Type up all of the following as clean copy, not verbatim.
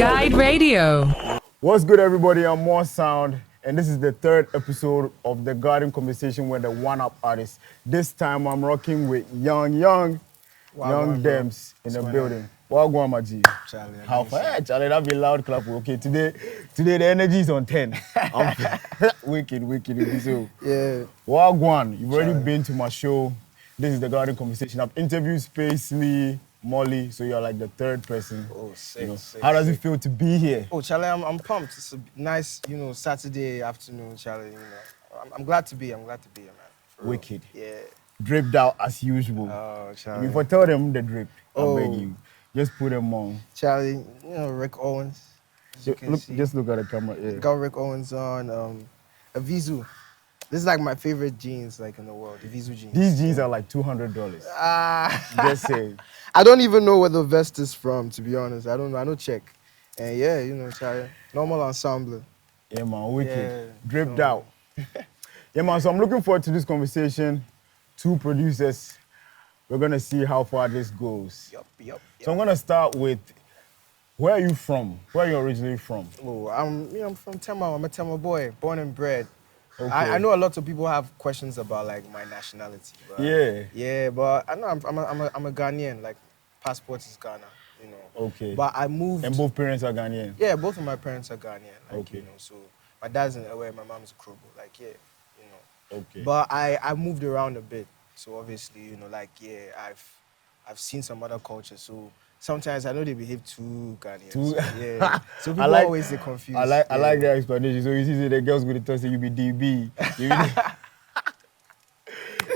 Guide Radio. What's good, everybody? I'm Moor Sound, and this is the third episode of the Garden Conversation with the One-Up Artist. This time, I'm rocking with Yung D3mz in the building. Wagwan, my G. Charlie, How far? Hey, Charlie, that'll be loud clap. Okay, today the energy is on 10. I'm wicked. So, Yeah. Wagwan, you've already Charlie. been to my show. This is the Garden Conversation. I've interviewed Spacely, Molly, so you're like the third person. Oh, sick, You know. sick, How does it sick. feel to be here? Oh, Charlie, I'm pumped. It's a nice, Saturday afternoon, Charlie. I'm glad to be here. I'm glad to be here, man. For real. Wicked. Yeah. Dripped out as usual. Oh, Charlie. Before tell them the drip, I beg Oh. you. Just put them on. Charlie, Rick Owens. As you can see. Just look at the camera. Yeah. Got Rick Owens on a Vizu. This is like my favorite jeans, like in the world. The Vizu jeans. These jeans are like $200. Just say. I don't even know where the vest is from, to be honest. I don't know. I don't check. And yeah, Charlie. Normal ensemble. Yeah, man, wicked. Yeah, Dripped so- out. Yeah, man, so I'm looking forward to this conversation. Two producers. We're gonna see how far this goes. Yup. So I'm gonna start with, where are you from? Where are you originally from? Oh, I'm from Tema. I'm a Tema boy, born and bred. Okay. I know a lot of people have questions about like my nationality. But, Yeah. Yeah, but I know I'm a Ghanaian. Like, passport is Ghana. Okay. But I moved. And both parents are Ghanaian? Yeah, both of my parents are Ghanaian. Like, Okay. So my dad's in LA, my mom's a Krobo. Like, yeah, Okay. But I moved around a bit. So obviously, I've seen some other cultures. So sometimes I know they behave too Ghanaian. Too- So, yeah. So people like- always get confused. I like yeah. that explanation. So you see the girls going to tell you be DB.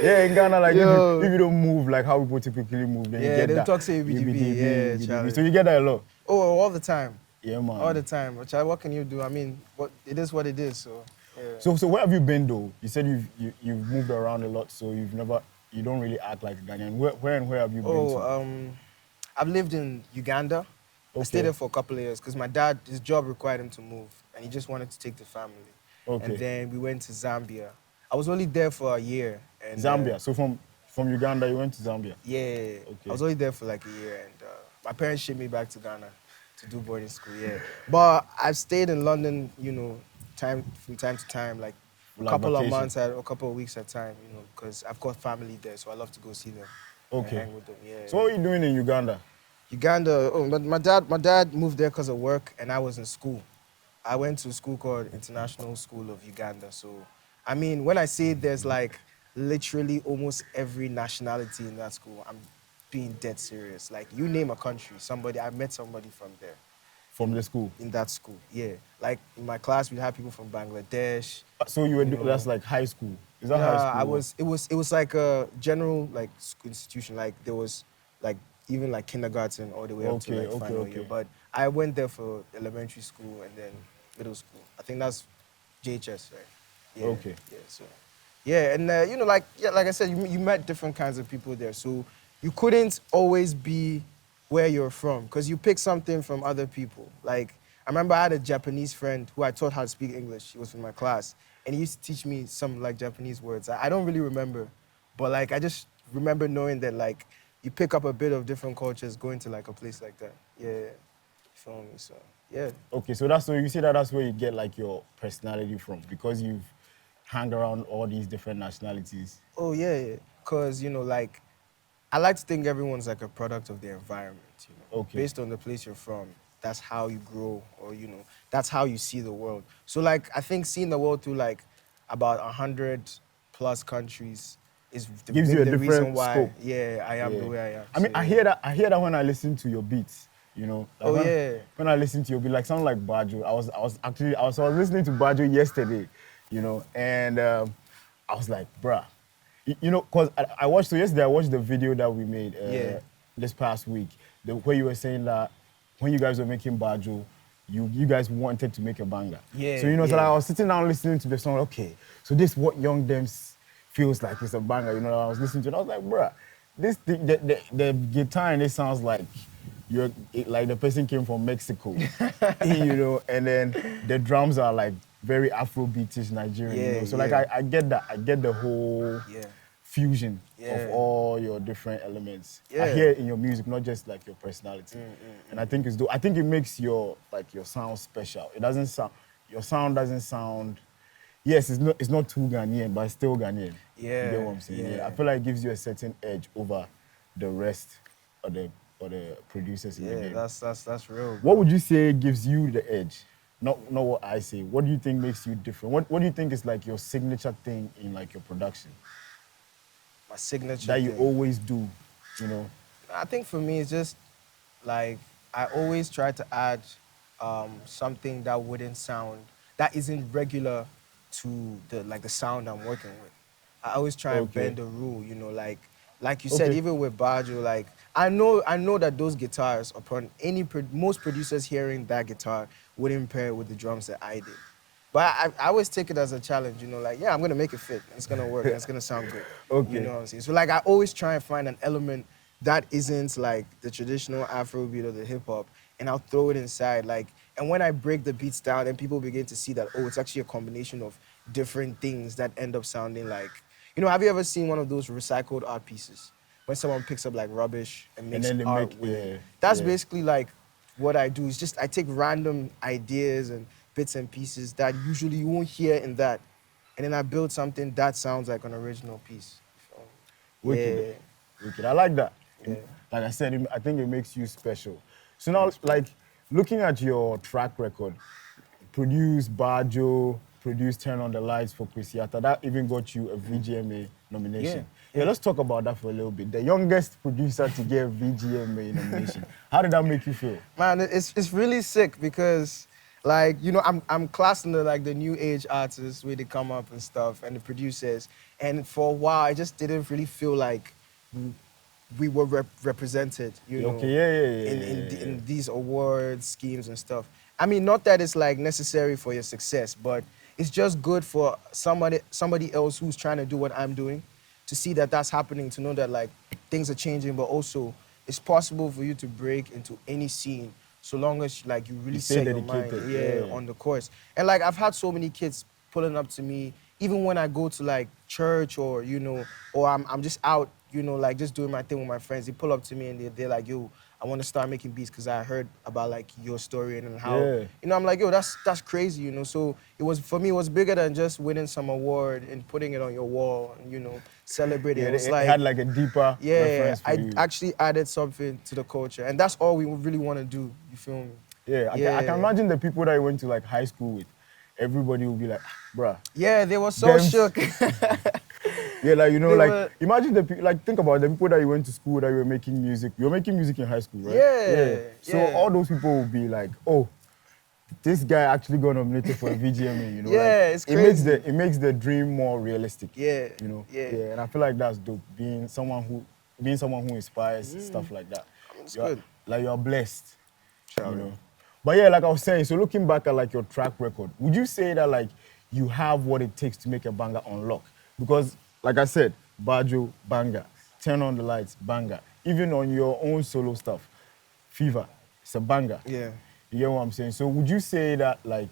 Yeah, in Ghana, like Yo. if you don't move like how people typically move, then you Yeah, get they that. talk say you be You DB. Yeah, DB. Charlie. So you get that a lot. Oh, all the time. Yeah, man. All the time. But Charlie, what can you do? I mean, it is what it is. So, yeah. So where have you been though? You said you've moved around a lot, so you don't really act like a Ghanaian. Where have you been to? I've lived in Uganda. I Okay. stayed there for a couple of years because my dad, his job required him to move, and he just wanted to take the family. Okay. And then we went to Zambia. I was only there for a year. And, Zambia. So from Uganda you went to Zambia. Yeah. Okay. I was only there for like a year, and my parents shipped me back to Ghana to do boarding school. Yeah. But I've stayed in London, from time to time, like a Like couple of vacation. months or a couple of weeks at a time, because I've got family there, so I love to go see them. Okay. And hang with them. Yeah. So what are you doing in Uganda? Uganda. Oh, my dad moved there because of work, and I was in school. I went to a school called International School of Uganda. So, I mean, when I say there's like literally almost every nationality in that school, I'm being dead serious. Like, you name a country, I met somebody from there From the school. in that school. Yeah. Like in my class, we'd have people from Bangladesh. So you were that's like high school. Is that high school? It was like a general like institution. Like there was like even like kindergarten all the way up to like final year. But I went there for elementary school and then middle school. I think that's JHS, right? Yeah. Okay. Yeah. So yeah, and like I said, you met different kinds of people there. So you couldn't always be where you're from because you pick something from other people. Like I remember I had a Japanese friend who I taught how to speak English. He was in my class, and he used to teach me some like Japanese words. I don't really remember, but like I just remember knowing that like you pick up a bit of different cultures going to like a place like that. Yeah, you feel me? So yeah. Okay, so you say that's where you get like your personality from, because you've hung around all these different nationalities. Oh yeah, because like I like to think everyone's like a product of their environment. Okay. Based on the place you're from, that's how you grow, or that's how you see the world. So like I think seeing the world through like about 100+ countries is Gives you a the different reason why. scope. Yeah, I am the way I am. I mean, So, I yeah. hear that when I listen to your beats, Like Oh, yeah. When I listen to your beat, like something like Baajo. I was listening to Baajo yesterday, and I was like, bruh, cause I watched yesterday. I watched the video that we made this past week, where you were saying that when you guys were making Baajo, you guys wanted to make a banger. Yeah. So so like, I was sitting down listening to the song. Okay, so this is what Yung D3mz feels like it's a banger. I was listening to it. I was like, bruh, this thing, the guitar in it sounds like like the person came from Mexico, and then the drums are like very Afrobeatish Nigerian. So like yeah. I get that. I get the whole fusion Yeah. of all your different elements. I Yeah. hear it in your music, not just like your personality. And I think it's I think it makes your sound special. It doesn't sound your sound doesn't sound. Yes, it's not too Ghanaian, but it's still Ghanaian. You Yeah, get what I'm saying? yeah. I feel like it gives you a certain edge over the rest of the producers in the Yeah, game. that's real, bro. What would you say gives you the edge? Not what I say. What do you think makes you different? What do you think is like your signature thing in like your production My signature that you thing. always do? You know? I think for me, it's just like I always try to add something that wouldn't sound that isn't regular to the sound I'm working with. I always try and Okay. bend the rule, you know, like you said, Okay. even with Baajo, like I know that those guitars, upon most producers hearing that guitar, wouldn't pair with the drums that I did. But I always take it as a challenge, you know, like, yeah, I'm gonna make it fit. It's gonna work and it's gonna sound good. Okay. You know what I'm saying? So like I always try and find an element that isn't like the traditional Afrobeat or the hip hop, and I'll throw it inside. Like, and when I break the beats down, and people begin to see that, oh, it's actually a combination of different things that end up sounding like, you know, have you ever seen one of those recycled art pieces? When someone picks up like rubbish and makes then they art make- with yeah, it. That's yeah. basically like what I do. Is just I take random ideas and bits and pieces that usually you won't hear in that, and then I build something that sounds like an original piece. Wicked. Wicked. I like that. Yeah. Like I said, I think it makes you special. So now, like, looking at your track record, produced Baajo, produced Turn on the Lights for Kwesi, that even got you a VGMA nomination. Yeah. Let's talk about that for a little bit. The youngest producer to get a VGMA nomination. How did that make you feel? Man, it's really sick because, like, you know, I'm classing the new age artists where they come up and stuff, and the producers, and for a while I just didn't really feel like we were represented, you know, Okay, yeah. in these award schemes and stuff. I mean, not that it's like necessary for your success, but it's just good for somebody else who's trying to do what I'm doing to see that that's happening, to know that like things are changing, but also it's possible for you to break into any scene so long as like you really stay set your mind dedicated, yeah. on the course. And like I've had so many kids pulling up to me, even when I go to like church or, you know, or I'm just out, you know, like just doing my thing with my friends. They pull up to me and they're like, yo, I want to start making beats because I heard about like your story and how, Yeah. you know, I'm like, yo, that's crazy, you know. So for me, it was bigger than just winning some award and putting it on your wall and, you know, celebrating. Yeah, It was it like, had like a deeper yeah, reference for I you. actually added something to the culture, and that's all we really want to do. You feel me? Yeah, I can imagine the people that you went to like high school with. Everybody will be like, bruh. Yeah, they were so Them- shook. Yeah, like, you know, They like, were- imagine like, think about the people that you went to school that you were making music. You were making music in high school, right? Yeah, So yeah. all those people will be like, oh, this guy actually got nominated for a VGMA, you know? Yeah, like, it's It makes the dream more realistic. Yeah, You know? yeah. And I feel like that's dope, being someone who inspires, stuff like that. It's You're- good. Like, you're blessed, Shout you out. know? But yeah, like I was saying, so looking back at like your track record, would you say that like you have what it takes to make a banger on lock? Because like I said, Baajo, banger. Turn on the Lights, banger. Even on your own solo stuff, Fever, it's a banger. Yeah. You get what I'm saying? So would you say that like,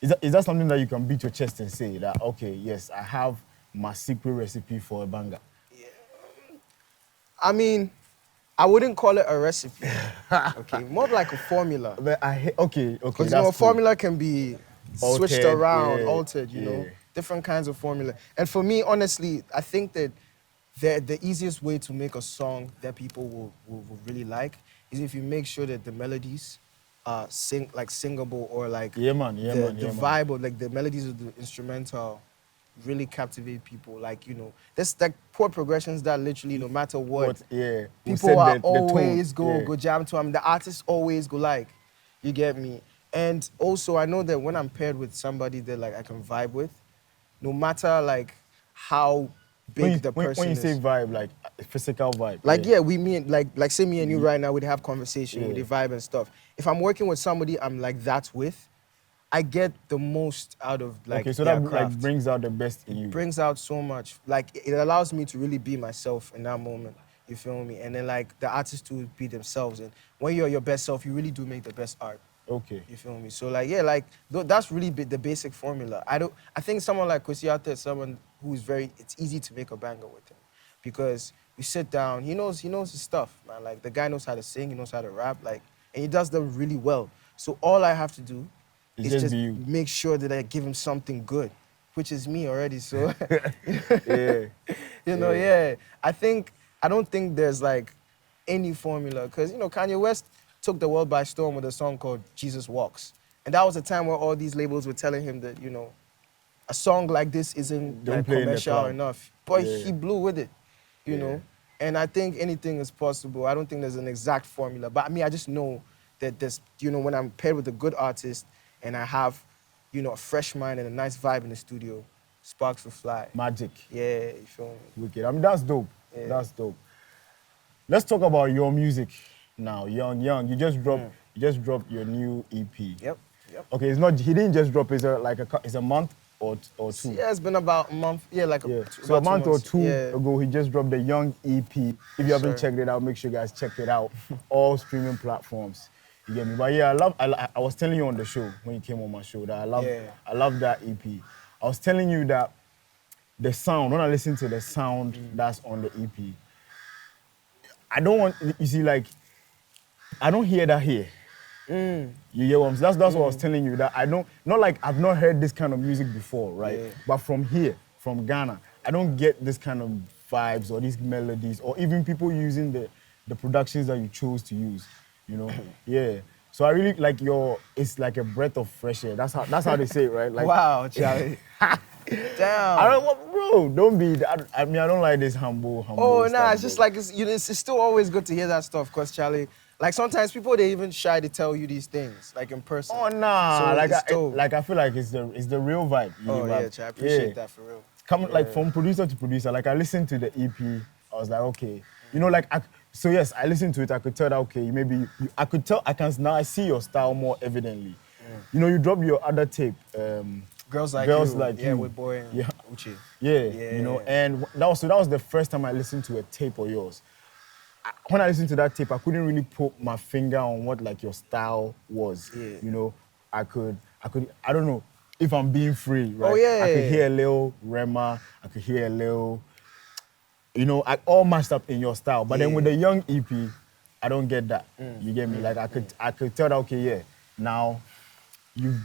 is that something that you can beat your chest and say that, okay, yes, I have my secret recipe for a banger? I mean, I wouldn't call it a recipe. Okay, more like a formula. But okay, Because you that's know, a cool. formula can be switched Altered, around, yeah, altered. You know, yeah. different kinds of formula. And for me, honestly, I think that the easiest way to make a song that people will really like is if you make sure that the melodies are singable, or like Yeah, man, the yeah, man. vibe of like the melodies of the instrumental really captivate people. Like, you know, there's like chord progressions that literally, no matter what, will people set are the tone. always Yeah. go jam to them. The artists always go like, you get me? And also I know that when I'm paired with somebody that like I can vibe with, no matter like how big the person when you is. say vibe, like physical vibe. Like yeah, like say me and you right now, we'd have conversation, Yeah. we vibe and stuff. If I'm working with somebody I'm like that with, I get the most out of like okay, so their that craft. like brings out the best in you. Brings out so much. Like it allows me to really be myself in that moment. You feel me? And then like the artists to be themselves. And when you're your best self, you really do make the best art. Okay. You feel me? So like yeah, like that's really the basic formula. I think someone like Kwesi out there is someone who's it's easy to make a banger with him. because we sit down. He knows his stuff, man. Like the guy knows how to sing, he knows how to rap, like, and he does them really well. So all I have to do It's is just just be you. make sure that I give him something good, which is me already. So Yeah. yeah. I don't think there's like any formula, because Kanye West took the world by storm with a song called Jesus Walks. And that was a time where all these labels were telling him that, a song like this isn't Don't like play in the commercial club. enough. But Yeah. he blew with it, you Yeah. know? And I think anything is possible. I don't think there's an exact formula. But I mean, I just know that there's, when I'm paired with a good artist and I have, a fresh mind and a nice vibe in the studio, sparks will fly. Magic. Yeah, you feel me? Wicked. I mean, that's dope. Yeah. That's dope. Let's talk about your music now. Young. You just dropped your new EP. Yep. Okay, it's not. He didn't just drop. It's a month or two. Yeah, it's been about a month. Yeah, like Yeah. about So a 2 month or months. two Yeah. ago, he just dropped the Young EP. If you haven't Sure. checked it out, make sure you guys check it out. All streaming platforms. You get me? But yeah, I was telling you on the show when you came on my show that I love that EP. I was telling you that the sound, when I listen to the sound that's on the EP, I don't want, you see, like, I don't hear that here. You get what I'm saying? That's what I was telling you, that I don't, not like I've not heard this kind of music before, right? Yeah. But from here, from Ghana, I don't get this kind of vibes or these melodies or even people using the productions that you chose to use, Yeah. So I really like it's like a breath of fresh air. That's how they say it, right? Like, Wow, Charlie. Damn. I don't, bro, don't be, I mean, I don't like this humble Oh, stuff, nah, it's just bro. like, it's still always good to hear that stuff, because, Charlie, like, sometimes people, they even shy to tell you these things, like, in person. Oh nah, So like it's dope. I feel like it's the real vibe. Oh, know, yeah, like, Charlie, I appreciate that, for real. Coming like from producer to producer, like I listened to the EP, I was like, okay, like so yes, I listened to it. I could tell that okay, maybe I could tell I see your style more evidently. You dropped your other tape, Girls Like You, with Boy and yeah, Uche. yeah, and that was the first time I listened to a tape of yours. When I listened to that tape, I couldn't really put my finger on what like your style was. Yeah. I don't know if I'm being free, right? Oh, yeah. I could hear a little Rema, I could hear a little, I all mashed up in your style. But then with the Young EP, I don't get that. You get me? Like I could tell that okay, yeah, now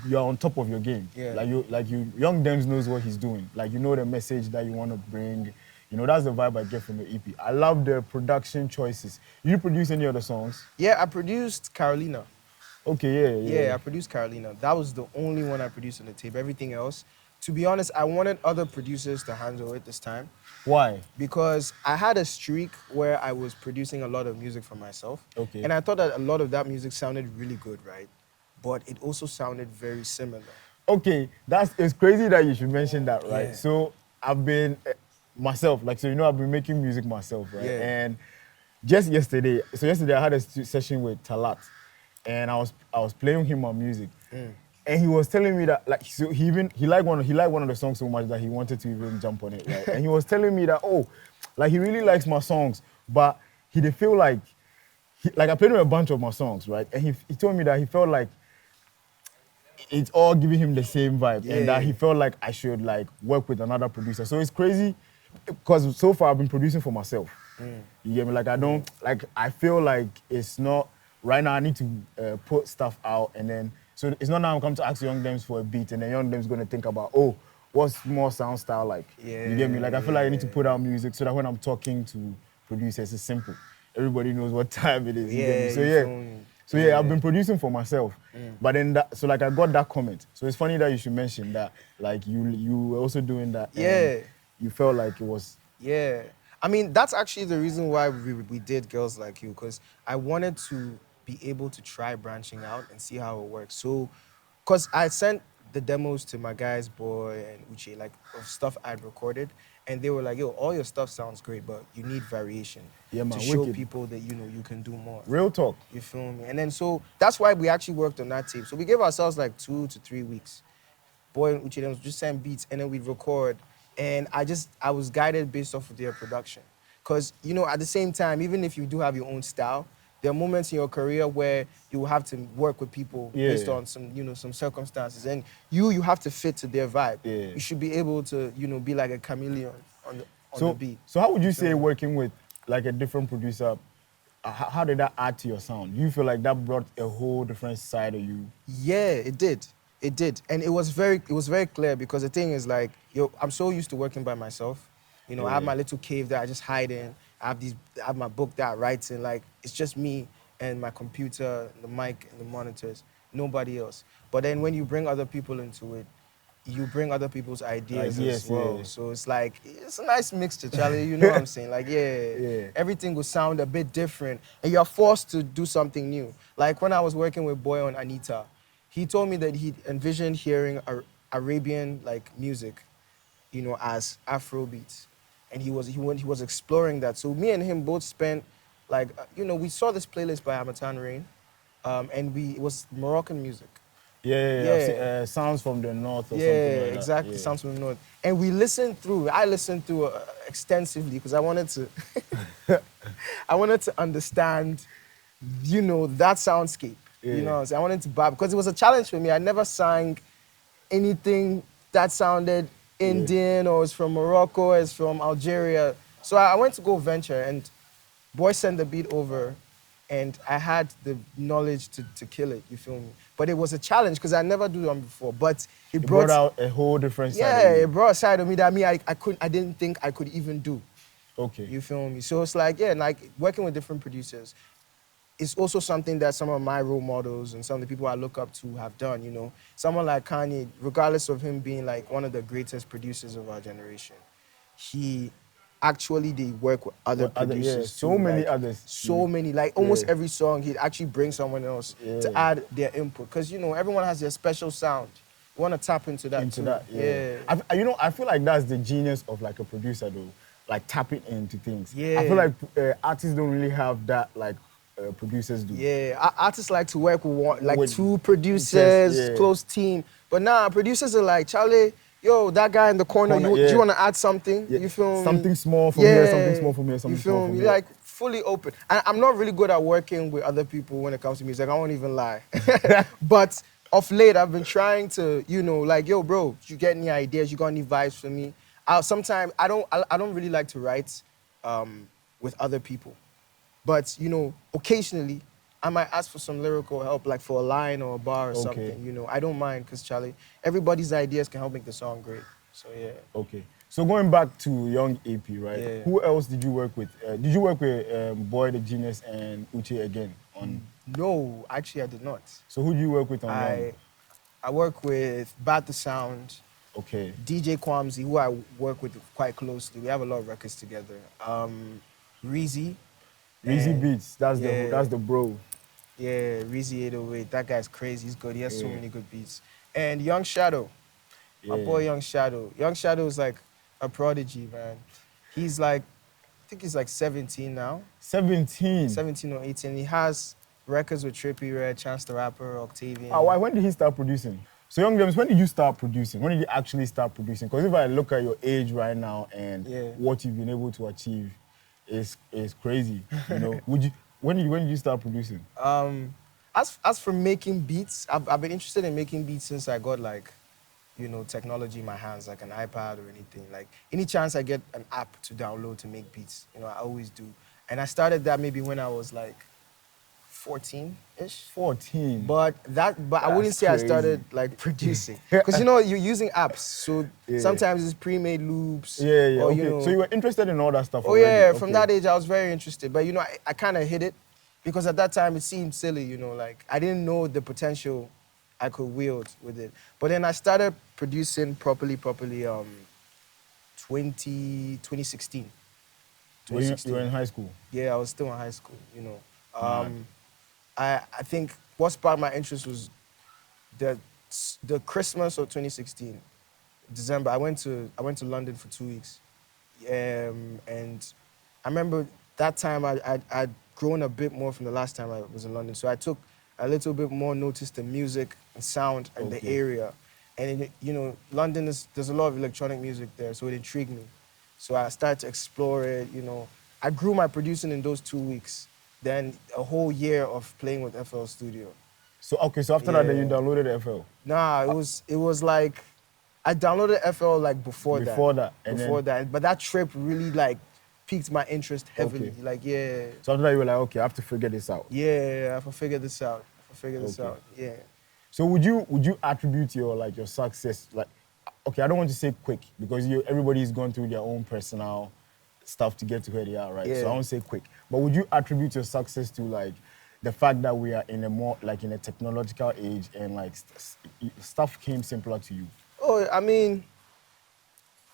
you're on top of your game. Yeah. Like Young D3mz knows what he's doing. Like you know the message that you want to bring. That's the vibe I get from the EP. I love the production choices. You produce any other songs? Yeah, I produced Carolina. Okay, Yeah, I produced Carolina. That was the only one I produced on the tape. Everything else, to be honest, I wanted other producers to handle it this time, Why? because I had a streak where I was producing a lot of music for myself. Okay. And I thought that a lot of that music sounded really good, right? But it also sounded very similar. Okay, it's crazy that you should mention that, right? Yeah. So I've been myself, I've been making music myself, right? Yeah. And just yesterday I had a session with Talat, and I was playing him my music, and he was telling me that he liked one of the songs so much that he wanted to even jump on it, right? And he was telling me that he really likes my songs, but he did feel like I played him a bunch of my songs, right? And he told me that he felt like it's all giving him the same vibe, and that he felt like I should like work with another producer. So it's crazy, because so far I've been producing for myself. You get me? Like I feel like it's not right now. I need to put stuff out, and then so it's not now I'm coming to ask Young D3mz for a beat, and then Young D3mz gonna think about what's Moor Sound style like. You get me? Like I feel like I need to put out music so that when I'm talking to producers, it's simple. Everybody knows what time it is. You get me? So you feel me? So yeah, I've been producing for myself, but then I got that comment. So it's funny that you should mention that, like you were also doing that. Yeah. And you felt like it was. Yeah. I mean, that's actually the reason why we did Girls Like You, because I wanted to be able to try branching out and see how it works. So, because I sent the demos to my guys, Boy and Uche, like of stuff I'd recorded, and they were like, yo, all your stuff sounds great, but you need variation Yeah, man, to show wicked. people that, you can do more. Real talk. You feel me? And then so that's why we actually worked on that tape. So we gave ourselves like 2 to 3 weeks. Boy and Uche them just send beats, and then we'd record. And I was guided based off of their production. Because, at the same time, even if you do have your own style, there are moments in your career where you will have to work with people based on some, some circumstances. And you have to fit to their vibe. Yeah. You should be able to, be like a chameleon on the beat. So how would you say working with like a different producer, how did that add to your sound? Do you feel like that brought a whole different side of you? Yeah, it did. It did. And it was very clear because the thing is like, yo, I'm so used to working by myself. You know, I have my little cave that I just hide in. I have my book that I write in. Like, it's just me and my computer, the mic and the monitors, nobody else. But then when you bring other people into it, you bring other people's ideas as well. Yeah. So it's like, it's a nice mixture, Charlie. You know what I'm saying? Like, Yeah. everything will sound a bit different. And you're forced to do something new. Like when I was working with Boy on Anita, he told me that he envisioned hearing Arabian like music, you know, as Afro beats. And he was exploring that. So me and him both spent like, you know, we saw this playlist by Hamatan Rain, and it was Moroccan music. Yeah. I've seen, sounds from the north or something like that. Exactly. Sounds from the north. And we listened through. I listened through extensively because I wanted to. I wanted to understand, you know, that soundscape. You know what I'm saying? I wanted to vibe because it was a challenge for me. I never sang anything that sounded Indian or is from Morocco, or is from Algeria. So I went to go venture, and Boy sent the beat over, and I had the knowledge to kill it, you feel me? But it was a challenge because I never do them before. But it brought out a whole different side. Yeah, it brought a side of me that I didn't think I could even do. Okay. You feel me? So it's like, yeah, like working with different producers. It's also something that some of my role models and some of the people I look up to have done, you know. Someone like Kanye, regardless of him being like one of the greatest producers of our generation, he actually did work with other producers. So many others. So many, like almost every song, he'd actually bring someone else to add their input. Because, you know, everyone has their special sound. You want to tap into that too. You know, I feel like that's the genius of like a producer though, like tapping into things. Yeah. I feel like artists don't really have that like producers do. Yeah, artists like to work with two producers, close team. But nah, producers are like, Charlie, yo, that guy in the corner, do you want to add something? You feel me? Something small from here, something small from here, something small from here. Like, fully open. I'm not really good at working with other people when it comes to music. I won't even lie. But of late, I've been trying to, you know, like, yo, bro, you get any ideas? You got any vibes for me? Sometimes I don't really like to write with other people. But, you know, occasionally, I might ask for some lyrical help, like for a line or a bar or something, you know. I don't mind, because, Charlie, everybody's ideas can help make the song great. So, yeah. Okay. So going back to Young AP, right? Yeah. Who else did you work with? Did you work with Boy the Genius and Uche again? No, actually, I did not. So who do you work with on Young? I work with Baajo Sound. Okay. DJ Kwesi, who I work with quite closely. We have a lot of records together. Reezy. Reezy Beats, that's the bro. Yeah, Reezy 808, that guy's crazy, he's good, he has so many good beats. And Young Shadow, my boy Young Shadow. Young Shadow is like a prodigy, man. He's like, I think he's like 17 now. 17? 17 or 18. He has records with Trippie Redd, Chance the Rapper, Octavian. When did he start producing? So Young D3mz, when did you start producing? When did you actually start producing? Because if I look at your age right now and what you've been able to achieve, is crazy, you know. When did you start producing? As for making beats, I've been interested in making beats since I got like, you know, technology in my hands, like an iPad or anything. Like any chance I get an app to download to make beats, you know, I always do. And I started that maybe when I was like 14-ish. 14. But I wouldn't say crazy. I started like producing, because you know you're using apps, so sometimes it's pre-made loops. Or, you know, so you were interested in all that stuff. From that age I was very interested. But you know, I kind of hid it, because at that time it seemed silly. You know, like I didn't know the potential I could wield with it. But then I started producing properly. 2016. You were in high school. Yeah, I was still in high school. You know. I think what sparked my interest was the Christmas of 2016, December. I went to London for 2 weeks, and I remember that time I'd grown a bit more from the last time I was in London, so I took a little bit more notice to music and sound in the area, and you know, London there's a lot of electronic music there, so it intrigued me. So I started to explore it. You know, I grew my producing in those 2 weeks. Then a whole year of playing with FL Studio. So so after that, then you downloaded FL? Nah, it was like I downloaded FL like before that, and before then, that. But that trip really like piqued my interest heavily. Okay. Like, yeah, so after that you were like, okay, I have to figure this out. yeah, I have to figure this out. Okay. Yeah. So would you attribute your success, like, okay, I don't want to say quick because everybody's gone through their own personal stuff to get to where they are, right? So Yeah. I won't say quick, but would you attribute your success to like the fact that we are in a more like in a technological age and like stuff came simpler to you? Oh, I mean,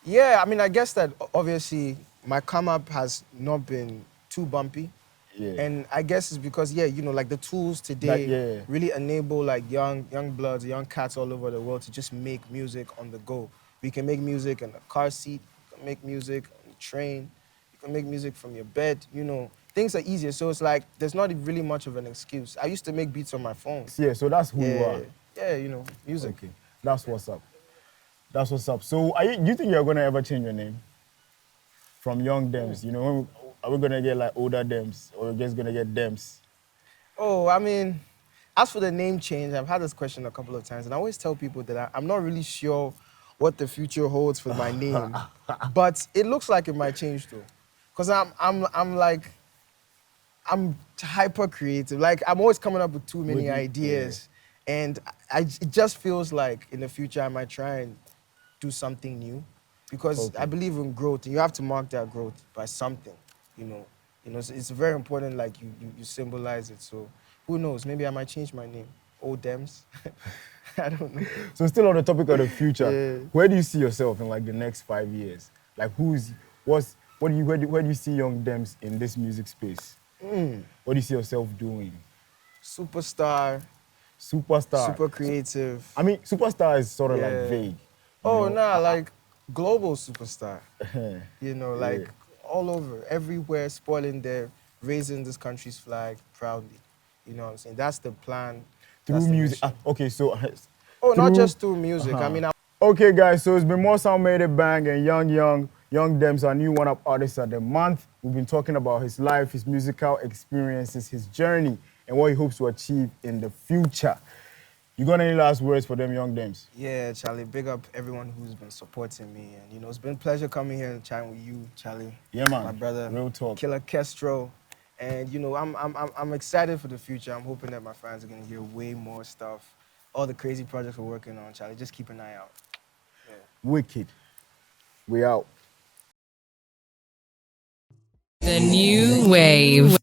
yeah, I mean, I guess that obviously my come up has not been too bumpy. Yeah. And I guess it's because, yeah, you know, like the tools today yeah. really enable like young bloods, young cats all over the world to just make music on the go. We can make music in a car seat, you can make music on the train, you can make music from your bed, you know. Things are easier, so it's like there's not really much of an excuse. I used to make beats on my phone. Yeah, so that's who you are. Yeah, you know, music. Okay, that's what's up. That's what's up. So do you think you're gonna ever change your name from Young D3mz? You know, are we gonna get like older D3mz, or we're just gonna get D3mz? Oh, I mean, as for the name change, I've had this question a couple of times, and I always tell people that I'm not really sure what the future holds for my name, but it looks like it might change though, because I'm hyper creative. Like I'm always coming up with too many ideas, and it just feels like in the future I might try and do something new, because I believe in growth, and you have to mark that growth by something, you know. You know, it's very important, like you symbolize it. So who knows? Maybe I might change my name. Old D3mz. I don't know. So still on the topic of the future, Yeah. where do you see yourself in like the next 5 years? Like where do you see Young D3mz in this music space? What do you see yourself doing? Superstar. Superstar. Super creative. I mean, superstar is sort of like Yeah. vague. Oh, nah, like global superstar. You know, like all over, everywhere, spoiling there, raising this country's flag proudly. You know what I'm saying? That's the plan. Through That's the music. mission. Okay, so Oh, not just through music. I mean, okay, guys, so it's been Moor Sound made it bang, and Young D3mz, our new one-up artist of the month. We've been talking about his life, his musical experiences, his journey, and what he hopes to achieve in the future. You got any last words for them, Young D3mz? yeah, Charlie, big up everyone who's been supporting me. And, you know, it's been a pleasure coming here and chatting with you, Charlie. Yeah, man. My brother. Real talk. Killer Kestro. And, you know, I'm excited for the future. I'm hoping that my fans are going to hear way more stuff. All the crazy projects we're working on, Charlie. Just keep an eye out. Yeah. Wicked. We out. The new wave.